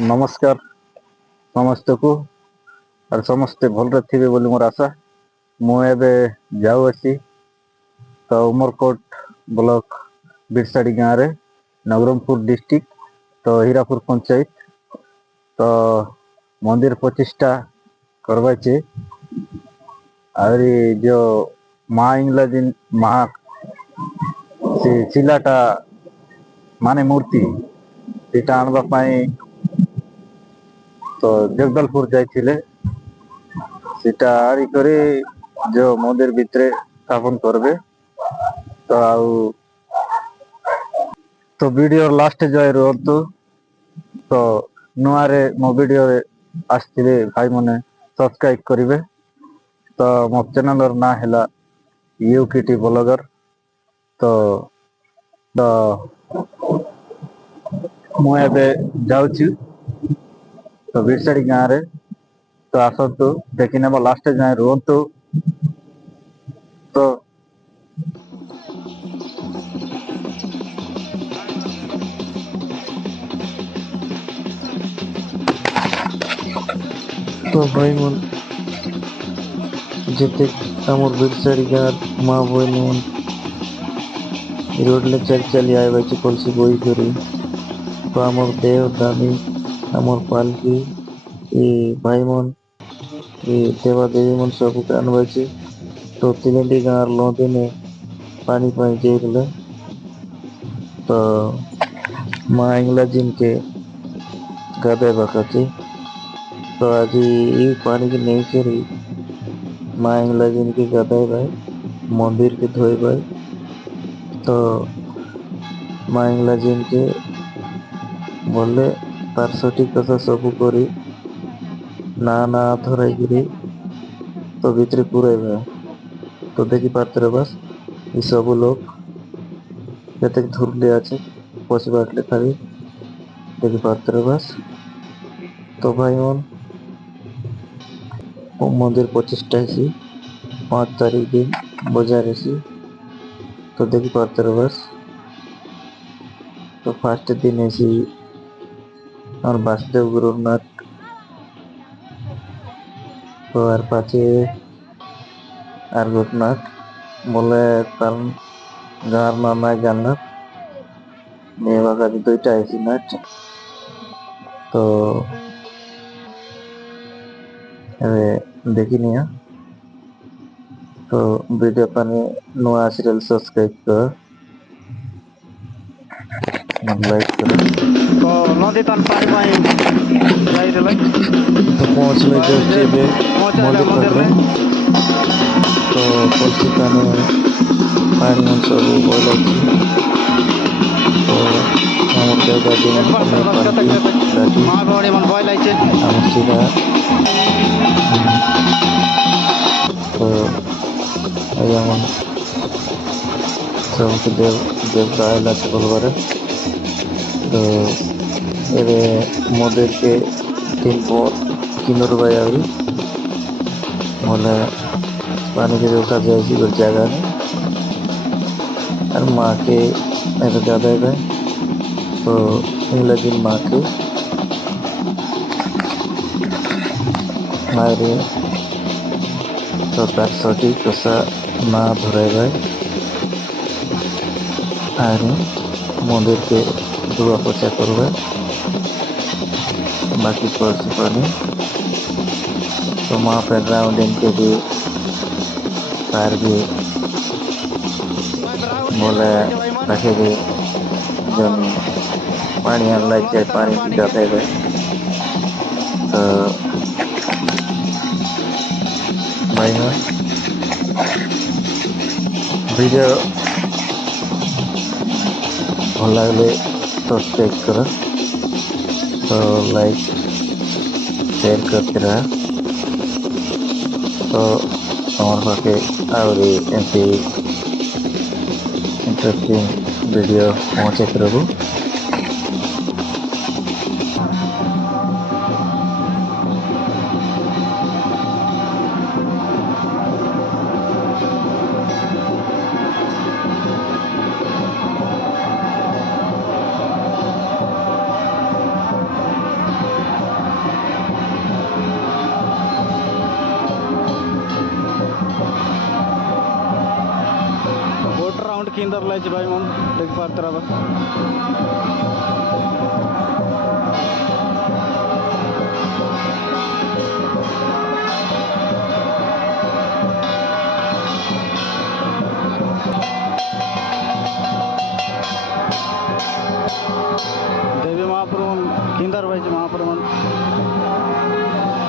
नमस्कार समस्त को और समस्ते भलरे थिबे बोली मोर आशा। मु एबे जाऊँगी तो उमरकोट ब्लॉक बिरसाड़ी गाँव रे नवरंगपुर डिस्ट्रिक्ट तो हीरापुर पंचायत तो मंदिर प्रतिष्ठा करवाचे। और जो माँ इंग्लैंड माँ से चिलाटा माने मूर्ति सेटा आनबा पाई तो जगदलपुर जाइथिले सेटा आरी करे जो मंदिर भितरे स्थापन करबे तो आउ तो वीडियो लास्ट जाए रहतु तो नुआरे मो वीडियो आसथिले भाई मने सब्सक्राइब करिवे। तो मो चैनल ना हैला यूकेटी ब्लॉगर तो तो मु एबे जाउछु तो बिरसाड़ी गाँव रे तो आसतु देखिने लास्ट जाए रुहतु तो भाई मन जिते आमर बिरसाड़ी गाँव माँ बहन मन रोड ले चल चल आए बाची कलसी बोई करी तो आमर देव दानी आमर पालकी ये भाई मन ये देवा देवी मन सब कान बाची तो तिलेंडी गाँव लोधे ने पानी पानी जेगले तो माँ इंगला जिन के गादे बकाची तो आज ये पानी की नहीं करी माँ इंगला जिन के गादाई भाई मंदिर के धोए भाई तो माँ इंगला जिन के बोले तार सठिक कथा सबू करी ना ना धराई गिरी तो भितरे पूरे भाई तो देखी पात्र बस ये सब लोग जते धुरले आछे पशु बाटले खाली देखी पात्र बस तो भाई मन मंदिर प्रतिष्ठा 5 तारीख दिन बजार तो देखी पात्र बस तो फार्स्ट दिन और वासुदेव गुरुनाथ तो आर पाचे आर गुरुनाथ बोले कारण गाँव ना ना जाननाथ नेवा का दुईटा नाथ तो देखी निया तो वीडियो पाने नुआ सीरियल सब्सक्राइब कर लाइक कर तो नदी तन पानी पाई जाई देले तो पहुंचले जस्ट एबे मंदिर पाखरे तो कलसी पाने पानी मन सब बोलाची तो हमर देव दादी मन अपने पालकी दादी माँ बहनी मन बॉय लाइचे हमर सीधा तो आया मन सब देव देवता आयला बोलबारे तो एबे मंदिर के 3 रुपये आवरी बोले पानी के देवता जाए जगह ने और माँ के ज़्यादा है तो इंगला दिन माँ के मारे तो तार सठिक कसा ना धराए और मंदिर के धुआ पोछा करवा बाकी कलसी पानी तो माँ पे राउंडिंग के भी तार भी बोले रखे भी जन पानी अनलाई चाहे पानी जाते हुए तो भाई वीडियो भल लगे सब्सक्राइब करो तो लाइक शेयर करते रहा तो हमारे पाखे आहरी एमती इंटरेस्टिंग वीडियो पहुँचे रहू। কিন্দার লাগছে ভাই মন দেখ পাত্রা বা देवी महाप्रभु किंदार पाहिजे महाप्रभु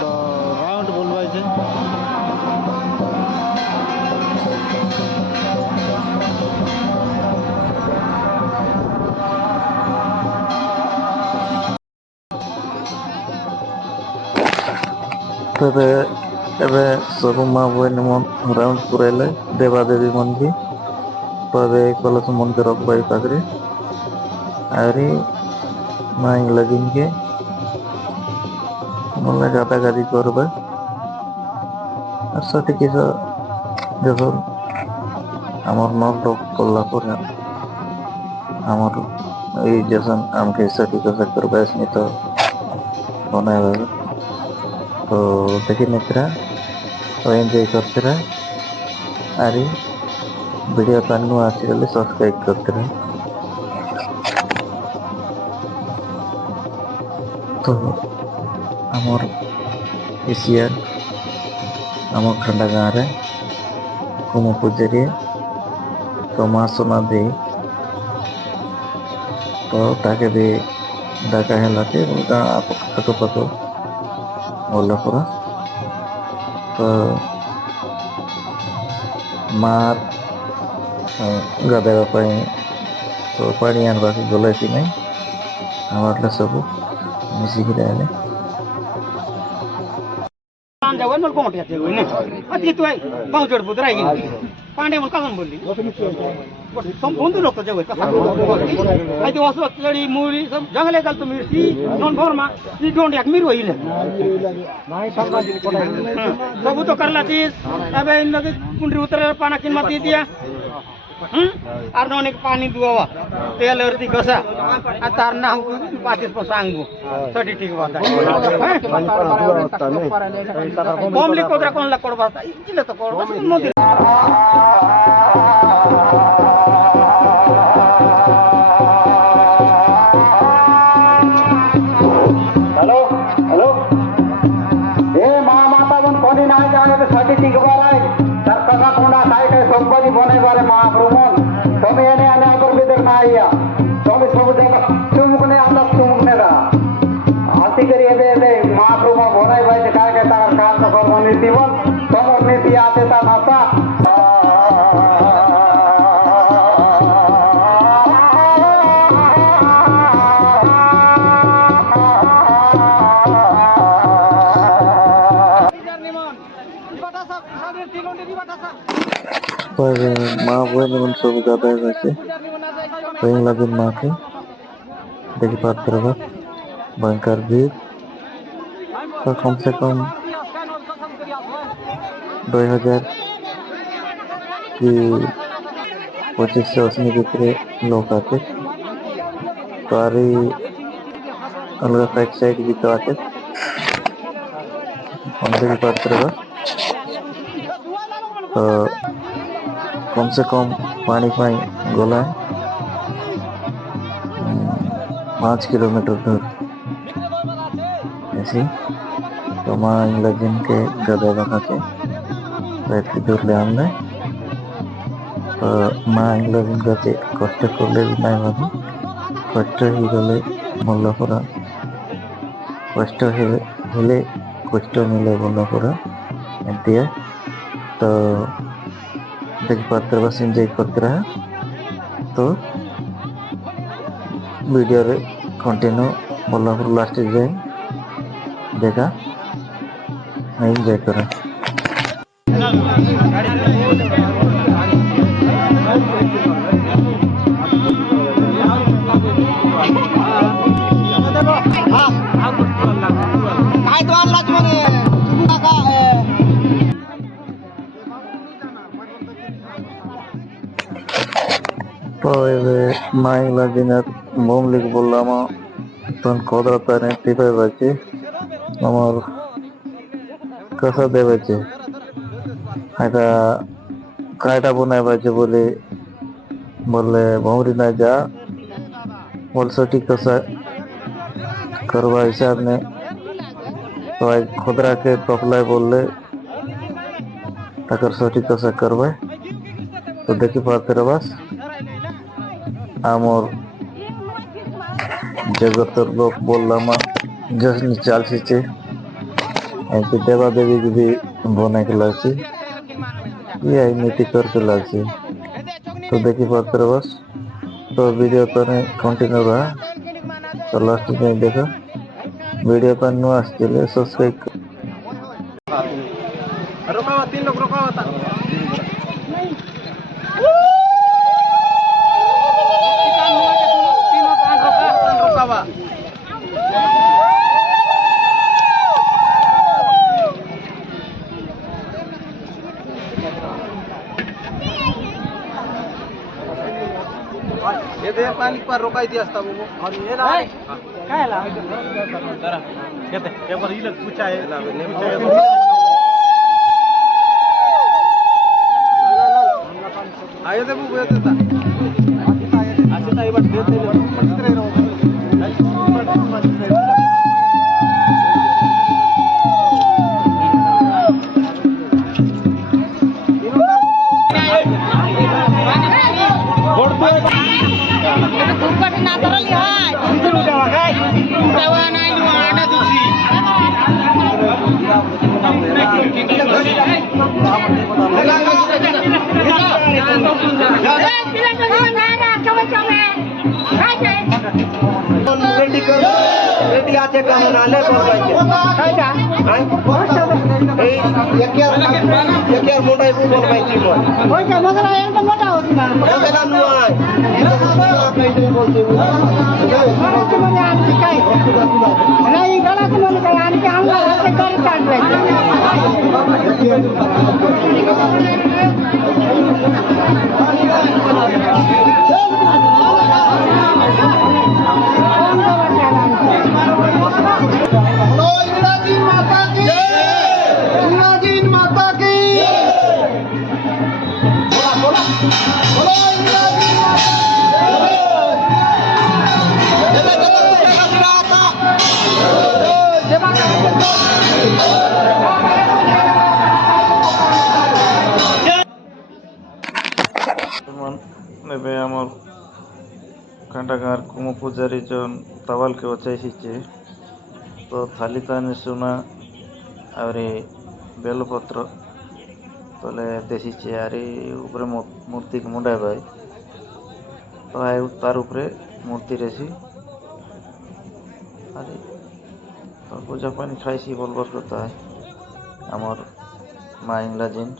तो राउंड बोलवायचे তবে ଏବେ ସବୁ ମା ଭଉଣୀ ରାଉଣ୍ଡ ପୁରାଇଲେ ଦେବାଦେବୀ ମନ୍ଦିର ତବେ କଳସ ମନ୍ଦିର ରଖବାଇ ପାଖରେ ଆହୁରି ମା ଇଂଲାଜିନକେ ନହେଲେ ଗାଧା ଗାଧି କରବା আর সেটিকে যখন আমার নল করলা পরে আমার এই যখন আমাকে সেটিকে করবে স্মিত बनाया तो देखिए मित्रा तो एंजॉय करते रहे अरे वीडियो कानू आसिगले सब्सक्राइब करते रहे तो आमर एशिया आमर खंडा गाँव रे कुमु पूजारी तो माँ सोना दे तो ताके भी डाका हेलाते आको पतो बोला पूरा तो मार गाधेवा तो पानी आनवा गलाइसी नहीं हमारे सब मिसिकी रहने जाऊ मला कोण याचे होय ना अति तू आहे पाऊचड बुद्ध राही पांडे मला कसं बोलली संपूर्ण लोक जाऊ कसा आई ते वासू तळी मुळी सब जंगले घाल तुम्ही सी नॉन फॉर्मा सी डोंट एक मिर होईल नाही संभाजी सब तो करला ती अबे इन नदी कुंडरी उतरला पाना किन माती दिया अर्धोन एक पाणी दुवा तेलवरती कसा आता नाव पाचीस पण सांगू साठी ठीक बात बॉम्बली कोदरा कोणला कोडबा इचिले तो कोडबा मोदी हेलो हेलो ए महामाता बन कोणी नाही जाणे तर साठी ठीक बाराय सरकारला कोणा काय काय संपत्ती बने बारे महाप्रभु तुम्ही येणे आणि अगर बिदर नाही या तुम्ही सब जगह चुमुकने आता चुमुकने रा आती करी येते येते महाप्रभु बोलाय पाहिजे काय काय तार काल तो कर्म नीती बन समोर नीती आते ता नाता पर माँ बहन उन सब ज्यादा है वैसे तो इंग्लैंड माँ के देखिए पात्र भयंकर भीड़ तो कम से कम 2000 की 25 से 80 भीतर लोग आते तो आरी अलग साइड भी तो आते हम देखिए पात्र तो कम से कम पानी पाई गोला 5 किलोमीटर दूर ऐसी तो माँ इंग्लैंड के गदा बना के बैठ दूर ले आने तो माँ इंग्लैंड गते कष्ट कर ले भी नहीं भाभी कष्ट ही गले बोला पूरा कष्ट हेले कष्ट मिले बोला पूरा एंती है तो देखिए पात्र बस एंजॉय करते रहे तो वीडियो रे कंटिन्यू बोलापुर लास्ट जाए देखा एंजॉय करें तो माइला दिनर मोमलिक बोललाम तन कोदरा ताने टिपे बचे আমার কষা দেবেছে এটা কায়টা বনায় বাজে বলে बोले भौरी ना जा बोल सटी कसा करवा हिसाब ने तो आज खुदरा के तोफलाय बोले ताकर सटी कसा करवा तो देखी पाते रबास आमोर जगतर लोक बोललामा जसनी चालसी एमपी देवा देवी की भी बोने के लागसी ये नीति करके लागसी तो देखी पाते रबास तो वीडियो तो कंटिन्यू रहा तो लास्ट में देखा वीडियो पर न्यू आसले सब्सक्राइब रुकावा 3 लोग रुकावा ये दे पानी पर रोकाई दिया असता वो और ये ना काय ला जरा येते पेपर ही लग पूछा है आयो दे वो येते ता आशी ताई बट देते पटत रहे रहो रेडी आते का नाले बोल पाहिजे एक यार मोठा आहे बोल पाहिजे होय का मग एकदम मोठा होत ना त्याला नु आहे काही बोलते तुम्हाला आणखी काय नाही गळा तुम्हाला काय आणखी आम्हाला ते कर काढायचे ଏବେ ଆମର ଘଣ୍ଟାଗାଁର କୁମ ପୂଜାରୀ ଜନ୍ ତାୱାଲକେ ଅଚାଇସିଛେ ତ ଥାଲି ତାନେ ସୁନା ଆହୁରି ବେଲପତ୍ର ତଲେ ଦେଶିଛେ ଆରି ଉପରେ ମୂର୍ତ୍ତିକୁ ମୁଣ୍ଡାଇବାଇ ତ ତାର ଉପରେ ମୂର୍ତ୍ତି ରେସି ଆରି ତ ପୂଜା ପାଣି ଖାଇସି ବୋଲବାର କଥା ଆମର ମା ଇଂଲା ଜିନ୍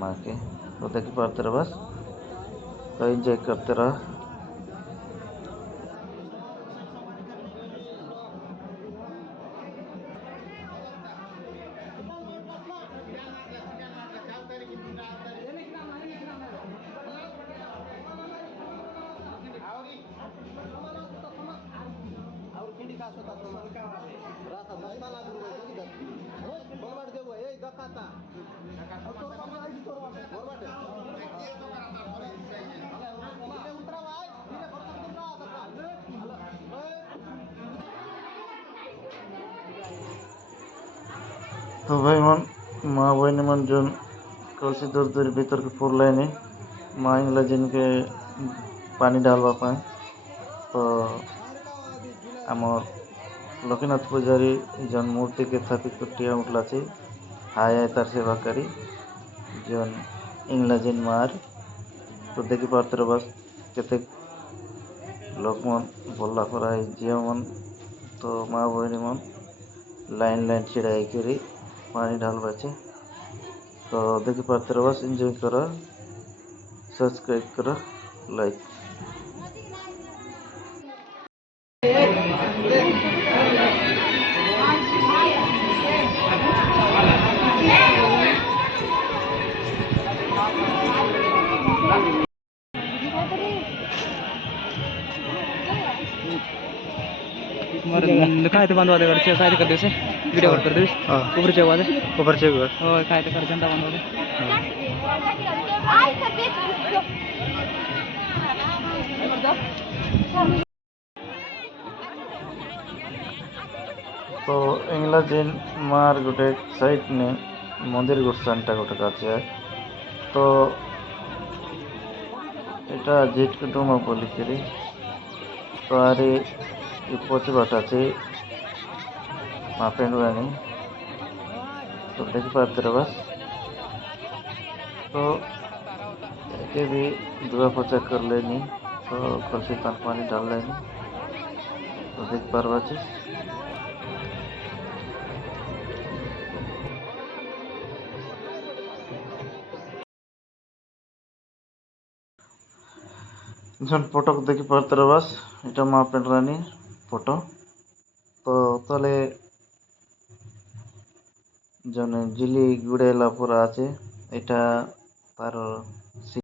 माँ के तो देखी पाते रहो बस तो एंजॉय करते रहो तो भाई मन माँ बहन मन जो कलसी दूर दूर भीतर के फूल लाइने माँ इंगला जिन के पानी डालवा पाए तो आमर लक्ष्मीनाथ पूजारी जन मूर्ति के थापी कुटिया उठला छे हाय आय तार सेवा करी जन इंगला जिन मार तो देखी पाते रहो बस केते लोक मन बोलला पर आई जियो मन तो माँ बहन मन लाइन लाइन छिड़ाई करी पानी ढालवा छे तो देखी पाते रहो बस एंजॉय करो सब्सक्राइब करो लाइक तुम्हारे काय ते बांधवा दे काय ते कर दे से वीडियो कर दे ऊपर चवा दे ऊपर से घर हो काय ते कर जनता बांधवा दे तो इंगला जेन मार गोटे साइड ने मंदिर गुरसानटा गोटे काছে तो এটা জেট কুটুমা বলিকিরি তো আরে পচে বাটাছে মাপেন রানি तो देख पाते रहो बस तो एके भी धुआ पोछा कर लेनी तो कलसी तन पानी डाल लेनी तो देख पारवा फोटो को देखी पारते रहो बस এটা মা পেন রানী ফটো তো তাহলে জনে জিলি গুড়েলা পুরা আছে এটা তার